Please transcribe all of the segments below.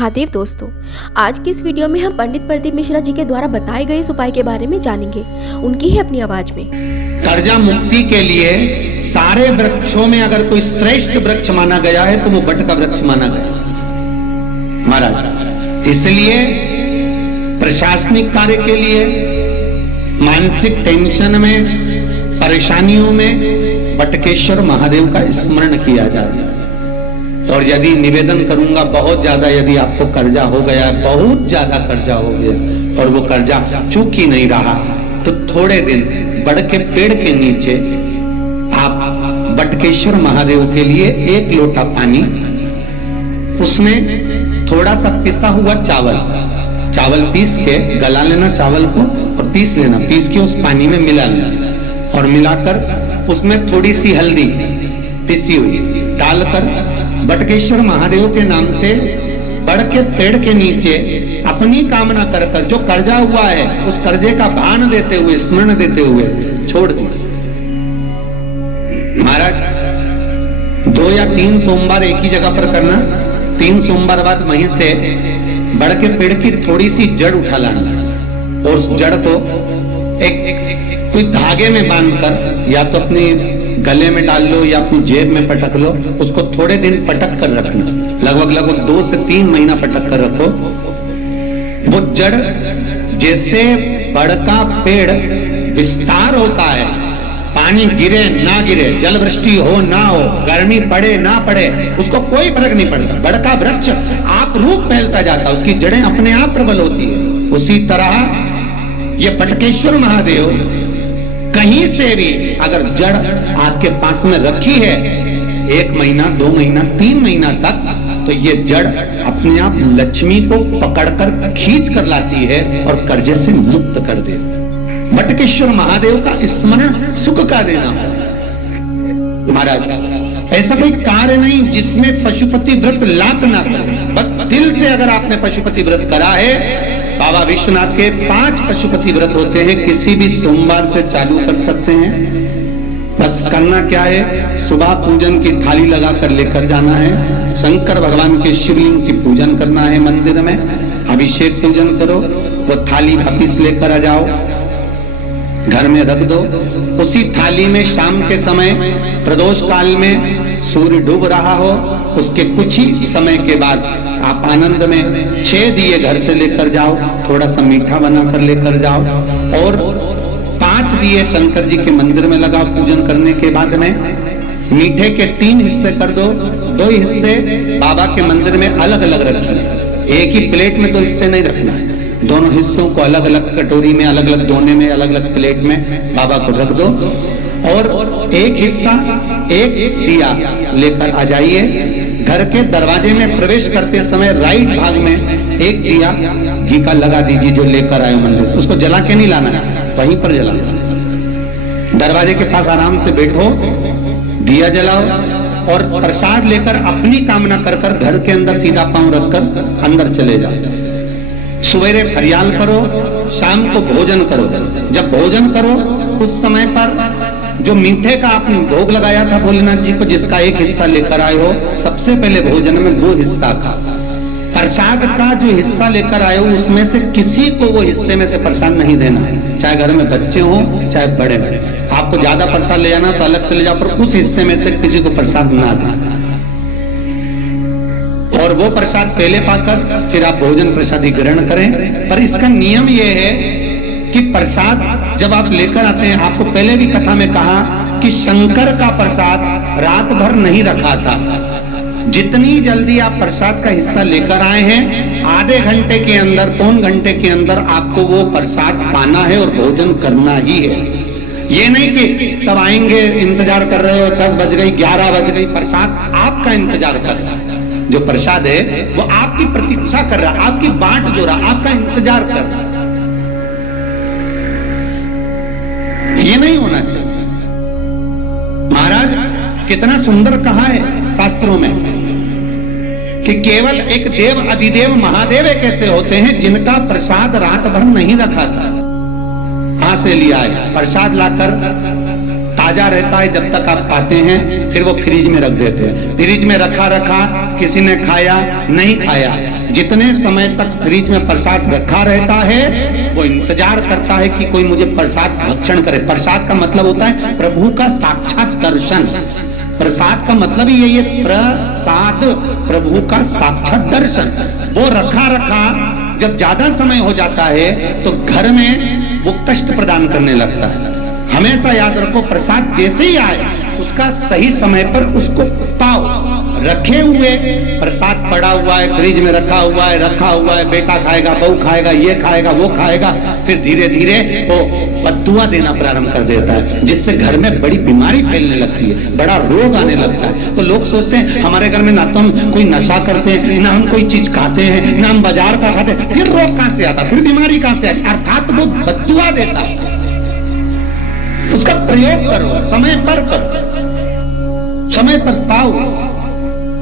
महादेव दोस्तों, आज की इस वीडियो में हम पंडित प्रदीप मिश्रा जी के द्वारा बताए गए इस उपाय के बारे में जानेंगे, उनकी ही अपनी आवाज में। कर्जा मुक्ति के लिए सारे वृक्षों में अगर कोई श्रेष्ठ वृक्ष माना गया है तो वो बट का वृक्ष माना गया महाराज। इसलिए प्रशासनिक कार्य के लिए, मानसिक टेंशन में, परेशानियों में बटकेश्वर महादेव का स्मरण किया जाए। और यदि निवेदन करूंगा बहुत ज्यादा, यदि आपको कर्जा हो गया, बहुत ज्यादा कर्जा हो गया और वो कर्जा चूक ही नहीं रहा, तो थोड़े दिन बड़ के पेड़ के नीचे आप बटकेश्वर महादेव के लिए 1 लोटा पानी, उसमें थोड़ा सा पिसा हुआ चावल पीस के गला लेना, चावल को और पीस लेना, पीस के उस पानी में मिला लेना और मिलाकर उसमें थोड़ी सी हल्दी पिसी हुई डालकर बटकेश्वर महादेव के नाम से बड़ के पेड़ के नीचे अपनी कामना कर जो कर्जा हुआ है उस कर्जे का भान देते हुए, स्मरण देते हुए छोड़ दीजिए महाराज। 2 या 3 सोमवार एक ही जगह पर करना। 3 सोमवार बाद वहीं से बड़ के पेड़ की थोड़ी सी जड़ उठा लाना और उस जड़ को एक कोई धागे में बांधकर या तो अपनी गले में डाल लो या अपनी जेब में पटक लो, उसको थोड़े दिन पटक कर रखना, लगभग 2 से 3 महीना पटक कर रखो। वो जड़ जैसे बड़ का पेड़ विस्तार होता है, पानी गिरे ना गिरे, जल वृष्टि हो ना हो, गर्मी पड़े ना पड़े, उसको कोई फर्क नहीं पड़ता। बड़ का वृक्ष आप रूप फैलता जाता, उसकी जड़ें अपने आप प्रबल होती है। उसी तरह ये बटकेश्वर महादेव कहीं से भी अगर जड़ आपके पास में रखी है 1 महीना, 2 महीना, 3 महीना तक, तो ये जड़ अपने आप लक्ष्मी को पकड़कर खींच कर लाती है और कर्जे से मुक्त कर देती है। बटकेश्वर महादेव का स्मरण सुख का देना महाराज। ऐसा कोई कार्य नहीं जिसमें पशुपति व्रत लाभ ना करे। बस दिल से अगर आपने पशुपति व्रत करा है, बाबा विश्वनाथ के 5 पशुपति व्रत होते हैं, किसी भी सोमवार से चालू कर सकते हैं। बस करना क्या है, सुबह पूजन की थाली लगा कर लेकर जाना है, शंकर भगवान के शिवलिंग की पूजन करना है, मंदिर में अभिषेक पूजन करो, वो थाली वापिस लेकर आ जाओ, घर में रख दो। उसी थाली में शाम के समय प्रदोष काल में सूर्य डूब रहा हो, उसके कुछ ही समय के बाद आप आनंद में 6 दिए घर से लेकर जाओ, थोड़ा सा मीठा बनाकर लेकर जाओ और 5 दिए शंकर जी के मंदिर में लगाओ। पूजन करने के बाद में मीठे के 3 हिस्से कर दो, 2 हिस्से बाबा के मंदिर में अलग अलग रखिए। एक ही प्लेट में 2 हिस्से नहीं रखना है, दोनों हिस्सों को अलग अलग कटोरी में, अलग अलग दोने में, अलग अलग प्लेट में बाबा को रख दो और एक हिस्सा, एक दिया लेकर आ जाइए। घर के दरवाजे में प्रवेश करते समय राइट भाग में एक दिया घी का लगा दीजिए जो लेकर आए मंदिर से। उसको जला के नहीं लाना है, वहीं पर जलाना। दरवाजे के पास आराम से बैठो, दिया जलाओ और प्रसाद लेकर अपनी कामना कर घर के अंदर सीधा पांव रखकर अंदर चले जाओ। सवेरे फरियाल करो, शाम को भोजन करो। जब भोजन करो उस समय पर जो मीठे का आपने भोग लगाया था भोलेनाथ जी को, जिसका एक हिस्सा लेकर आए हो, सबसे पहले भोजन में वो हिस्सा खा। प्रसाद का जो हिस्सा लेकर आए हो उसमें से किसी को वो हिस्से में से प्रसाद नहीं देना है, चाहे घर में बच्चे हो चाहे बड़े बड़े। आपको ज्यादा प्रसाद ले जाना तो अलग से ले जाओ, पर उस हिस्से में से किसी को प्रसाद ना देना। और वो प्रसाद पहले पाकर फिर आप भोजन प्रसादी ग्रहण करें। पर इसका नियम यह है कि प्रसाद जब आप लेकर आते हैं, आपको पहले भी कथा में कहा कि शंकर का प्रसाद रात भर नहीं रखा था। जितनी जल्दी आप प्रसाद का हिस्सा लेकर आए हैं, आधे घंटे के अंदर, 3 घंटे के अंदर आपको वो प्रसाद पाना है और भोजन करना ही है। ये नहीं कि सब आएंगे, इंतजार कर रहे हो, 10 बज गई, 11 बज गई, प्रसाद आपका इंतजार कर रहा है। जो प्रसाद है वो आपकी प्रतीक्षा कर रहा है, आपकी बाट जो रहा, आपका इंतजार कर रहा है। ये नहीं होना चाहिए। महाराज कितना सुंदर कहा है शास्त्रों में कि केवल एक देव अधिदेव महादेव कैसे होते हैं जिनका प्रसाद रात भर नहीं रखा था, वहां से लिया है। प्रसाद लाकर ताजा रहता है जब तक आप पाते हैं, फिर वो फ्रिज में रख देते हैं। फ्रिज में रखा किसी ने खाया नहीं खाया, जितने समय तक फ्रिज में प्रसाद रखा रहता है वो इंतजार करता है कि कोई मुझे प्रसाद भक्षण करे। प्रसाद का मतलब होता है प्रभु का साक्षात दर्शन। प्रसाद का मतलब ही यही है, प्रसाद, प्रभु का साक्षात दर्शन। वो रखा रखा जब ज्यादा समय हो जाता है तो घर में वो कष्ट प्रदान करने लगता है। हमेशा याद रखो, प्रसाद जैसे ही आए उसका सही समय पर उसको पाओ। रखे हुए प्रसाद पड़ा हुआ है, फ्रिज में रखा हुआ है, बेटा खाएगा, बहू खाएगा, ये खाएगा, वो खाएगा, फिर धीरे धीरे वो बद्दुआ देना प्रारंभ कर देता है, जिससे घर में बड़ी बीमारी फैलने लगती है, बड़ा रोग आने लगता है। तो लोग सोचते हैं हमारे घर में ना तो हम कोई नशा करते हैं, ना हम कोई चीज खाते हैं, ना हम बाजार का खाते हैं, फिर रोग कहां से आता, फिर बीमारी कहां से आती? अर्थात वो बद्दुआ देता है। उसका प्रयोग करो, समय पर करो, समय पर पाओ।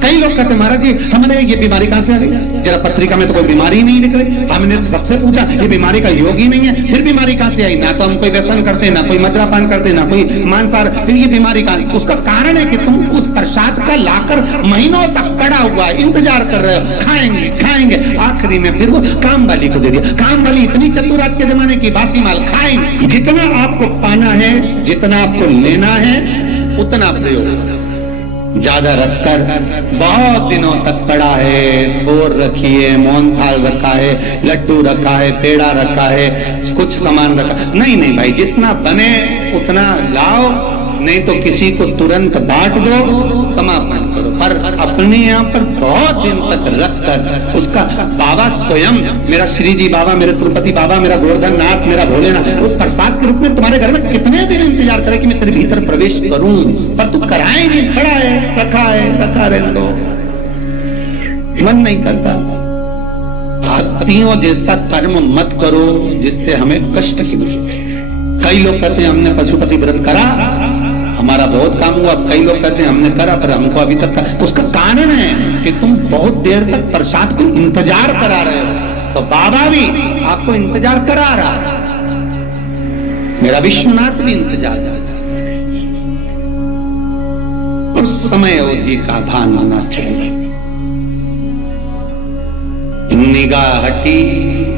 कई लोग कहते हैं महाराज जी हमारे ये बीमारी कहां से आ गई? जरा पत्रिका में तो कोई बीमारी नहीं लिख रही। हमने तो सबसे पूछा ये बीमारी का योग ही नहीं है, फिर बीमारी कहां से आई? ना तो हम कोई व्यसन करते, ना कोई मद्यपान करते, ना कोई मांसाहार, फिर ये बीमारी कहां? उसका कारण है कि तुम उस प्रसाद का लाकर महीनों तक पड़ा हुआ है, इंतजार कर रहे हो, खाएंगे खाएंगे, आखिरी में फिर वो काम वाली को दे दिया। काम वाली इतनी चतुर आज के जमाने की, बासी माल खाएंगे। जितना आपको पाना है, जितना आपको लेना है, उतना प्रयोग करो। ज्यादा रखकर बहुत दिनों तक पड़ा है, थोर रखी है, मोहन थाल रखा है, लड्डू रखा है, पेड़ा रखा है, कुछ सामान रखा, नहीं भाई, जितना बने उतना लाओ, नहीं तो किसी को तुरंत बांट दो, समापन करो। पर अपने यहाँ पर बहुत दिन तक रखकर उसका बाबा स्वयं, मेरा श्री जी बाबा, मेरे तिरुपति बाबा, मेरा गोवर्धन नाथ, मेरा भोलेनाथ, उस प्रसाद के रूप में तुम्हारे घर में कितने दिन इंतजार करे कि मैं तेरे भीतर प्रवेश करूं, पर तू कराए नहीं, पड़ा है, रखा रहने दो, मन नहीं करता। सतियों जैसा कर्म मत करो जिससे हमें कष्ट की। कई लोग कहते हैं हमने पशुपति व्रत करा, हमारा बहुत काम हुआ। कई लोग कहते हैं हमने करा पर हमको अभी तक उसका कारण है कि तुम बहुत देर तक प्रसाद को इंतजार करा रहे हो। तो बाबा भी आपको इंतजार करा रहा है, मेरा विश्वनाथ भी इंतजार कर रहा है। उस समय अवधि का भान होना चाहिए। निगाह हटी,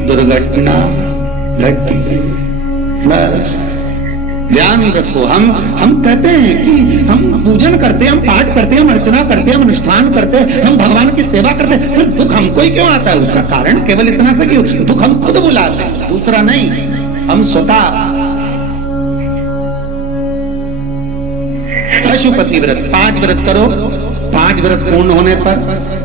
दुर्घटना घटी, बस ध्यान रखो। हम कहते हैं कि हम पूजन करते हैं, हम पाठ करते हैं, हम अर्चना करते हैं, हम अनुष्ठान करते हैं, हम भगवान की सेवा करते हैं, फिर दुख हमको ही क्यों आता है? उसका कारण केवल इतना सा कि दुख हम खुद बुलाते हैं, दूसरा नहीं। हम स्वतः पशुपति व्रत 5 व्रत करो। 5 व्रत पूर्ण होने पर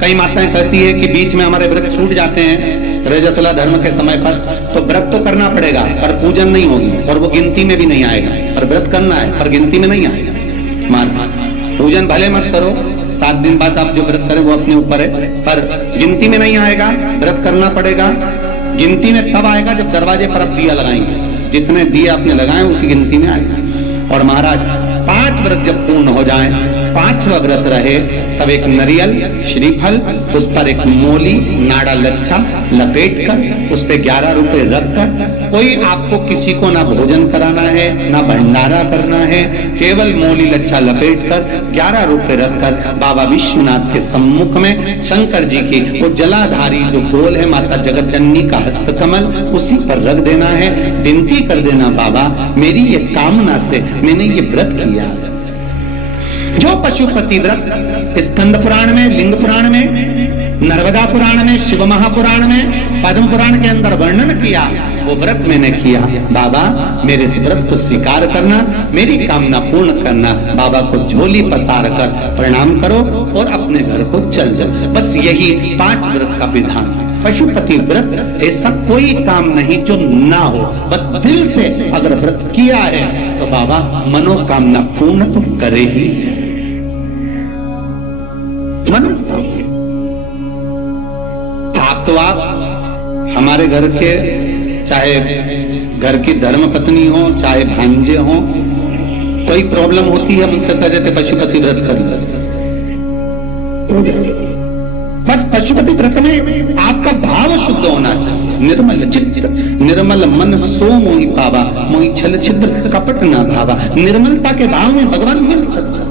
कई माताएं कहती है कि बीच में हमारे व्रत छूट जाते हैं रजस्वला धर्म के समय पर, तो व्रत तो करना पड़ेगा पर पूजन नहीं होगी और वो गिनती में भी नहीं आएगा। पर व्रत करना है पर गिनती में नहीं आएगा। पूजन भले मत करो, 7 दिन बाद आप जो व्रत करें वो अपने ऊपर है, पर गिनती में नहीं आएगा। व्रत करना पड़ेगा। गिनती में तब आएगा जब दरवाजे पर आप दिया लगाएंगे, जितने दिए आपने लगाए उसी गिनती में आएगा। और महाराज 5 व्रत जब पूर्ण हो जाए, 5वां व्रत रहे, तब एक नरियल, श्रीफल, उस पर एक मोली नाड़ा लच्छा लपेटकर उस पे 11 रुपए रखकर, कोई आपको किसी को ना भोजन कराना है ना भंडारा करना है, केवल मोली लच्छा लपेटकर 11 रुपए रखकर बाबा विश्वनाथ के सम्मुख में शंकर जी की वो जलाधारी जो गोल है माता जगत जननी का हस्तकमल, उसी पर रख देना है। विनती कर देना, बाबा मेरी ये कामना से मैंने ये व्रत किया। जो पशुपति व्रत स्कंद पुराण में, लिंग पुराण में, नर्मदा पुराण में, शिव महापुराण में, पद्म पुराण के अंदर वर्णन किया, वो व्रत मैंने किया। बाबा मेरे इस व्रत को स्वीकार करना, मेरी कामना पूर्ण करना। बाबा को झोली पसार कर प्रणाम करो और अपने घर को चल जाओ। बस यही 5 व्रत का विधान। पशुपति व्रत ऐसा कोई काम नहीं जो ना हो, बस दिल से अगर व्रत किया है तो बाबा मनोकामना पूर्ण तो करे ही। आप हमारे घर के, चाहे घर की धर्म पत्नी हो, चाहे भांजे हो, कोई प्रॉब्लम होती है मुझसे कह देते पशुपति व्रत कर लो। बस पशुपति व्रत में आपका भाव शुद्ध होना चाहिए। निर्मल चित्त निर्मल मन सो मोहि पावा, मोहि छल छिद्र कपट ना भावा। निर्मलता के भाव में भगवान मिल सकता।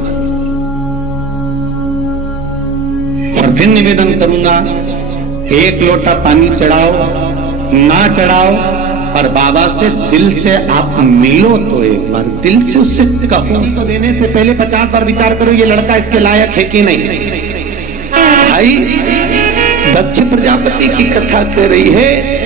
और फिर निवेदन करूंगा एक लोटा पानी चढ़ाओ ना चढ़ाओ, पर बाबा से दिल से आप मिलो तो एक बार दिल से उससे कहो। तो देने से पहले 50 बार विचार करो ये लड़का इसके लायक है कि नहीं। भाई दक्ष प्रजापति की कथा कह रही है।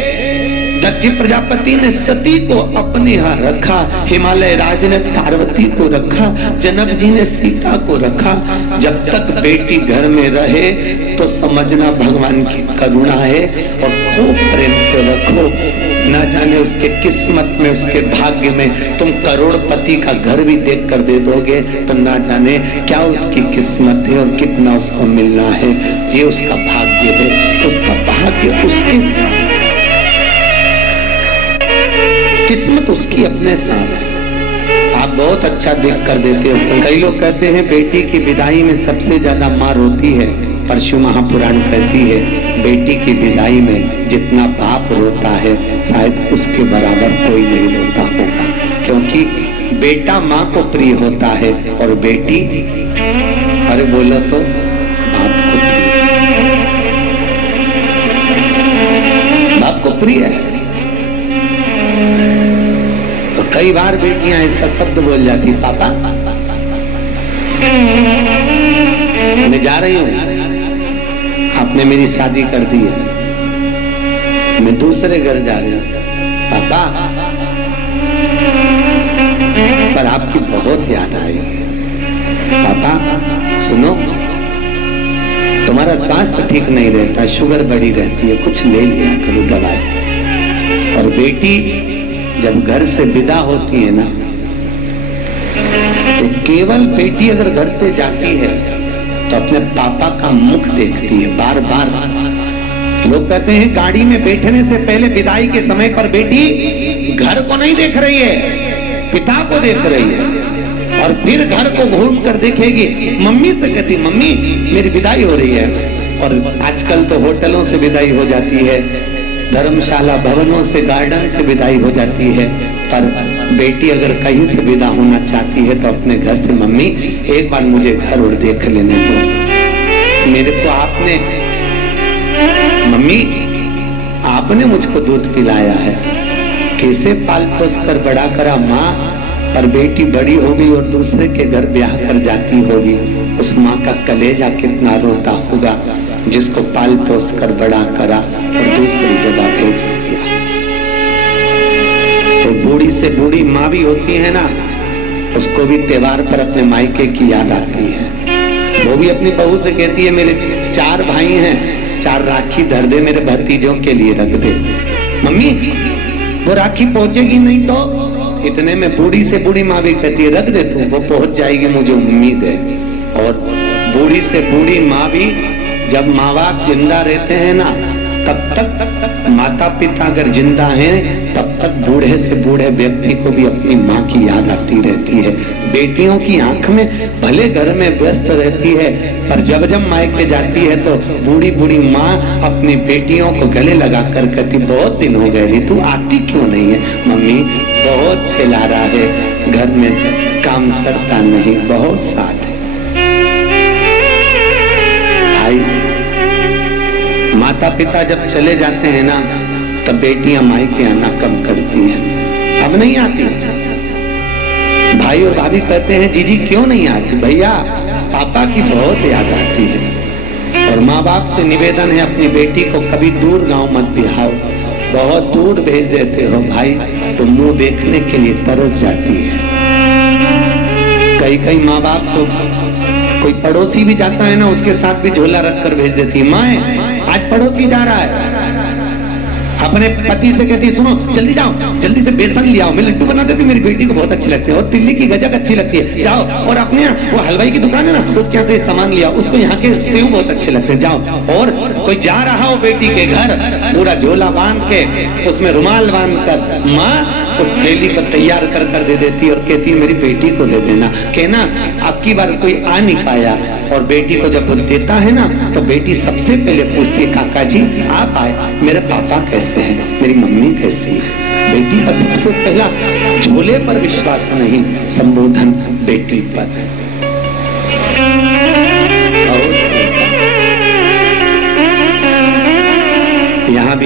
दक्ष प्रजापति ने सती को अपने यहाँ रखा, हिमालय राज ने पार्वती को रखा, जनक जी ने सीता को रखा। जब तक बेटी घर में रहे तो समझना भगवान की करुणा है और खूब प्रेम से रखो। ना जाने उसके किस्मत में, उसके भाग्य में तुम करोड़पति का घर भी देख कर दे दोगे तो ना जाने क्या उसकी किस्मत है और कितना उसको मिलना है। ये उसका भाग्य है, उसका भाग्य उसके साथ, किस्मत उसकी अपने साथ है। आप बहुत अच्छा देख कर देते हो। कई लोग कहते हैं बेटी की विदाई में सबसे ज्यादा मार होती है, परशु महापुराण कहती है बेटी की विदाई में जितना बाप रोता है शायद उसके बराबर कोई नहीं रोता होगा, क्योंकि बेटा माँ को प्रिय होता है और बेटी, अरे बोलो तो, बाप को प्रिय, बाप को प्रिय है। तो कई बार बेटियां ऐसा शब्द बोल जाती, पापा मैं जा रही हूं, आपने मेरी शादी कर दी है, मैं दूसरे घर जा रही हूं, पापा पर आपकी बहुत याद आई। पापा सुनो, तुम्हारा स्वास्थ्य ठीक नहीं रहता, शुगर बढ़ी रहती है, कुछ ले लिया करो दवाई। और बेटी जब घर से विदा होती है ना, तो केवल बेटी अगर घर से जाती है तो अपने पापा का मुख देखती है बार बार। लोग कहते हैं गाड़ी में बैठने से पहले विदाई के समय पर बेटी घर को नहीं देख रही है, पिता को देख रही है, और फिर घर को घूम कर देखेगी। मम्मी से कहती, मम्मी मेरी विदाई हो रही है। और आजकल तो होटलों से विदाई हो जाती है, धर्मशाला भवनों से, गार्डन से विदाई हो जाती है। पर बेटी अगर कहीं से विदा होना चाहती है तो अपने घर से, मम्मी एक बार मुझे घर और देख लेने दो, मेरे को आपने, मम्मी आपने मुझको दूध पिलाया है, कैसे पाल पोस कर बड़ा करा माँ। पर बेटी बड़ी होगी और दूसरे के घर ब्याह कर जाती होगी, उस माँ का कलेजा कितना रोता होगा जिसको पाल पोस कर बड़ा करा और दूसरी जगह भेज दिया। तो बूढ़ी से बूढ़ी माँ भी होती है ना, उसको भी त्योहार पर अपने मायके की याद आती है। वो भी अपनी बहू से कहती है मेरे 4 भाई हैं, 4 राखी धर दे मेरे भतीजों के लिए, रख दे। मम्मी वो राखी पहुंचेगी नहीं तो, इतने में बूढ़ी से बूढ़ी माँ भी कहती है रख दे तू, वो पहुंच जाएगी, मुझे उम्मीद है। और बूढ़ी से बूढ़ी माँ भी, जब माँ बाप जिंदा रहते हैं ना तब तक, माता पिता अगर जिंदा हैं तब तक बूढ़े से बूढ़े व्यक्ति को भी अपनी माँ की याद आती रहती है। बेटियों की आंख में भले घर में व्यस्त रहती है, पर जब जब मायके जाती है तो बूढ़ी बूढ़ी माँ अपनी बेटियों को गले लगा कर कहती, बहुत दिन हो गए तू आती क्यों नहीं है। मम्मी बहुत फैला रहा है, घर में काम सरता नहीं, बहुत साथ है। भाई माता पिता जब चले जाते हैं ना तब बेटियां मायके आना कम करती हैं, अब नहीं आती। भाई और भाभी कहते हैं जीजी क्यों नहीं आती, भैया पापा की बहुत याद आती है। और माँ बाप से निवेदन है अपनी बेटी को कभी दूर गांव मत बिहाओ, बहुत दूर भेज देते हो भाई तो मुंह देखने के लिए तरस जाती है। कई माँ बाप तो कोई पड़ोसी भी जाता है ना उसके साथ भी झोला रख कर भेज देती है। माँ आज पड़ोसी जा रहा है, अपने पति से कहती सुनो जल्दी जाओ, जल्दी से बेसन ले आओ, मैं लड्डू बना देती हूँ, मेरी बेटी को बहुत अच्छी लगती है, और तिल्ली की गजक अच्छी लगती है, जाओ। और अपने वो हलवाई की दुकान है ना उसके यहाँ से सामान लिया, उसको यहाँ के सेव बहुत अच्छे लगते हैं, जाओ। और कोई जा रहा हो बेटी के घर पूरा झोला बांध के, उसमें रुमाल बांध कर, माँ उस थैली को तैयार कर दे देती और कहती मेरी बेटी को दे देना। कहना अब की बार कोई आ नहीं पाया, और बेटी को जब देता है ना तो बेटी सबसे पहले पूछती है काका जी आप आए, मेरे पापा कैसे हैं, मेरी मम्मी कैसी है। बेटी का सबसे पहला झोले पर विश्वास नहीं, संबोधन बेटी पर।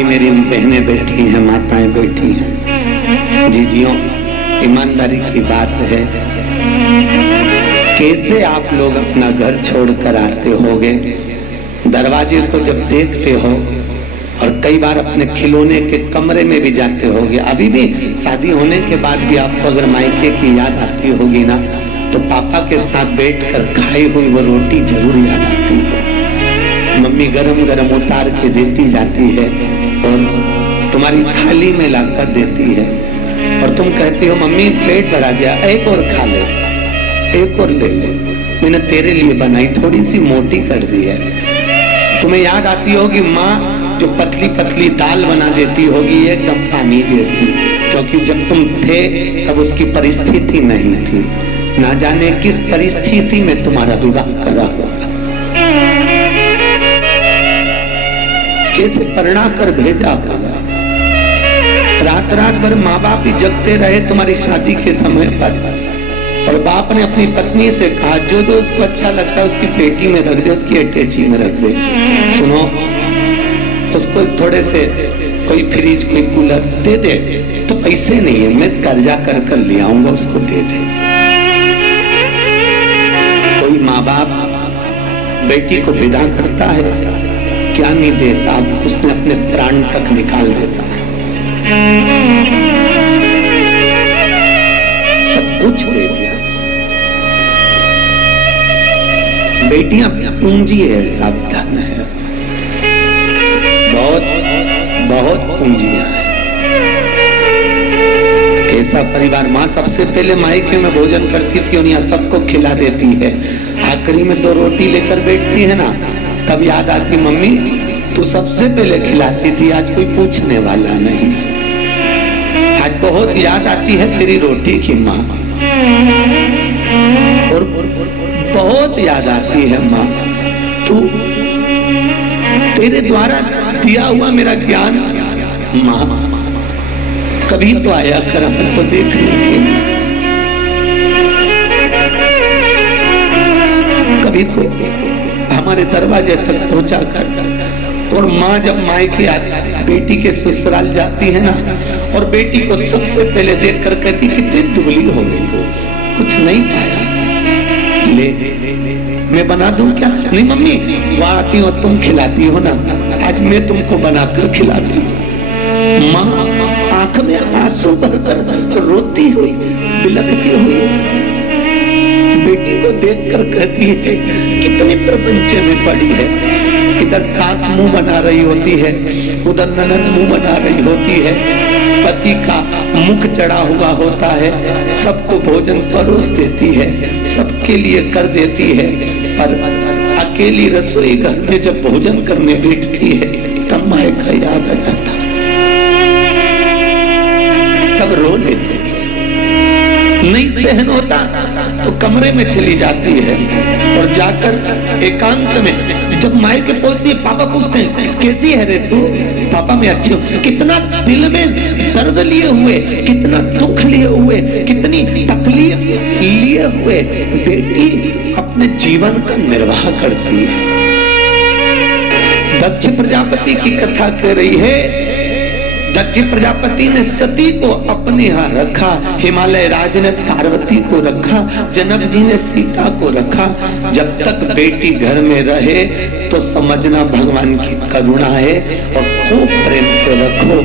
मेरी बहनें बैठी हैं, माताएं बैठी हैं, जीजियों, ईमानदारी की बात है, कैसे आप लोग अपना घर छोड़कर आते होगे, दरवाजे को जब देखते हो और कई बार अपने खिलौने के कमरे में भी जाते होगे। अभी भी शादी होने के बाद भी आपको अगर मायके की याद आती होगी ना, तो पापा के साथ बैठकर खाई हुई वो रोटी जरूर याद आती है। मम्मी गरम गरम उतार के देती जाती है और तुम्हारी थाली में लाकर देती है और तुम कहती हो मम्मी पेट भरा गया, एक और खा ले, एक और ले ले, मैंने तेरे लिए बनाई, थोड़ी सी मोटी कर दी है। तुम्हें याद आती होगी माँ जो पतली पतली दाल बना देती होगी एकदम पानी जैसी, क्योंकि जब तुम थे तब उसकी परिस्थिति नहीं थी, ना जाने किस परिस्थिति में तुम्हारा विवाह करा होगा, कैसे परिणा कर भेजा होगा। रात रात भर माँ बाप ही जगते रहे तुम्हारी शादी के समय पर, और बाप ने अपनी पत्नी से कहा जो जो उसको अच्छा लगता है उसकी पेटी में रख दे, उसकी अटैची में रख दे। सुनो, उसको थोड़े से कोई फ्रिज कोई कूलर दे दे, तो पैसे नहीं है, मैं कर्जा कर ले आऊंगा, उसको दे दे। कोई माँ बाप बेटी को विदा करता है, क्या नहीं दे साहब, उसने अपने प्राण तक निकाल देता है, सब कुछ दे दिया। बेटियां पूंजी है साहब, धन है, बहुत बहुत पूंजियां है। कैसा परिवार, माँ सबसे पहले मायके में भोजन करती थी और यहाँ सबको खिला देती है, आखिरी में 2 रोटी लेकर बैठती है ना, तब याद आती मम्मी तू सबसे पहले खिलाती थी, आज कोई पूछने वाला नहीं। आज बहुत याद आती है तेरी रोटी की माँ, और बहुत याद आती है माँ तू, तेरे द्वारा दिया हुआ मेरा ज्ञान, माँ कभी तो आया कर हमको देखने के लिए, कभी तो हमारे दरवाजे तक पहुंचा कर। और माँ जब मायके बेटी के ससुराल जाती है ना, और बेटी को सबसे पहले देखकर कहती कितनी दुबली हो गई, तो कुछ नहीं पाया, ले मैं बना दूं क्या? नहीं मम्मी, वहां आती हो तुम खिलाती हो ना, आज मैं तुमको बनाकर खिलाती हूँ। माँ आंख में आंसू भरकर रोती हुई, बिलखती हुई बेटी को देखकर कहती है कितनी प्रपंच में पड़ी है। इधर सास मुंह बना रही होती है, उधर ननद मुंह बना रही होती है, पति का मुख चढ़ा हुआ होता है, सबको भोजन परोस देती है, सबके लिए कर देती है, पर अकेली रसोई घर में जब भोजन करने बैठती है तब मायका याद आ जाता, तब रो लेती है। नहीं सहन होता तो कमरे में चली जाती है और जाकर एकांत में जब मायके पहुंचती है, पापा पूछते हैं कैसी है रे तू? पापा मैं अच्छी हूँ। कितना दिल में दर्द लिए हुए, कितना दुख लिए हुए, कितनी तकलीफ लिए हुए बेटी अपने जीवन का निर्वाह करती है। दक्ष प्रजापति की कथा कह रही है, दक्ष प्रजापति ने सती को अपने यहाँ रखा, हिमालय राज ने पार्वती को रखा, जनक जी ने सीता को रखा। जब तक बेटी घर में रहे तो समझना भगवान की करुणा है, और खूब प्रेम से रखो।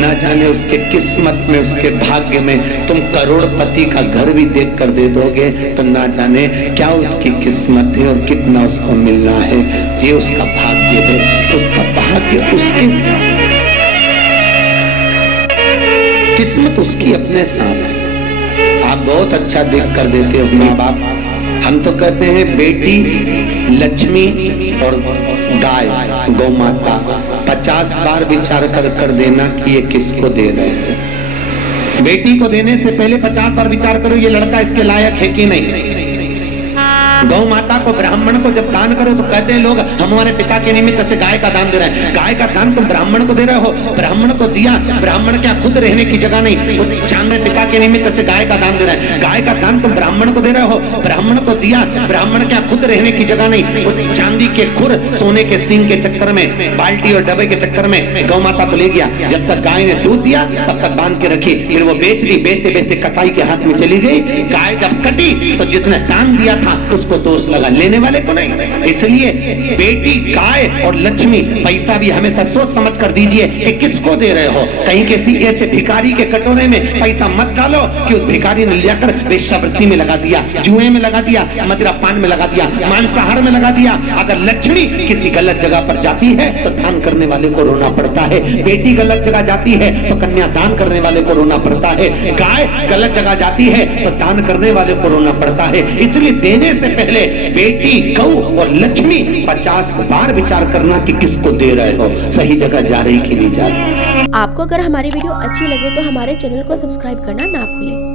ना जाने उसके किस्मत में, उसके भाग्य में तुम करोड़पति का घर भी देख कर दे दोगे तो ना जाने क्या उसकी किस्मत है और कितना उसको मिलना है। ये उसका भाग्य है, उसका भाग्य उसके साथ, किस्मत उसकी अपने साथ है। आप बहुत अच्छा देख कर देते हो माँ बाप। हम तो कहते हैं बेटी लक्ष्मी और गाय गौ माता, 50 बार विचार कर देना कि ये किसको दे रहे हैं। बेटी को देने से पहले 50 बार विचार करो ये लड़का इसके लायक है कि नहीं। गौ माता को, ब्राह्मण को जब दान करो तो कहते हैं लोग हम हमारे पिता के निमित्त से गाय का दान दे रहे हैं। गाय का दान तुम ब्राह्मण को दे रहे हो, ब्राह्मण को दिया, ब्राह्मण क्या खुद रहने की जगह नहीं, वो चांद में पिता के निमित्त से गाय का दान दे रहे हैं। गाय का दान तुम ब्राह्मण को दे रहे हो, ब्राह्मण को दिया, ब्राह्मण क्या खुद रहने की जगह नहीं, वो चांदी के खुर, सोने के सींग के चक्कर में, बाल्टी और डब्बे के चक्कर में गौ माता को ले गया। जब तक गाय ने दूध दिया तब तक बांध के रखी, फिर वो बेच दी, बेचते बेचते कसाई के हाथ में चली गई। गाय जब कटी तो जिसने दान दिया था उसको दोष लगा, लेने वाले को नहीं। इसलिए बेटी, गाय और लक्ष्मी, पैसा भी हमेशा सोच समझ कर दीजिए कि किसको दे रहे हो। कहीं किसी ऐसे भिखारी के कटोरे में पैसा मत डालो कि उस भिखारी ने लेकर वेश्यावृत्ति में लगा दिया, जुए में लगा दिया, मदिरा पान में लगा दिया, मांसाहार में लगा दिया। अगर लक्ष्मी किसी गलत जगह पर जाती है तो दान करने वाले को रोना पड़ता है। बेटी गलत जगह जाती है तो कन्या दान करने वाले को रोना पड़ता है। गाय गलत जगह जाती है तो दान करने वाले को रोना पड़ता है। इसलिए देने से पहले बेटी, गौ और लक्ष्मी 50 बार विचार करना कि किसको दे रहे हो, सही जगह जा रही कि नहीं जा रही। आपको अगर हमारी वीडियो अच्छी लगे तो हमारे चैनल को सब्सक्राइब करना ना भूलें।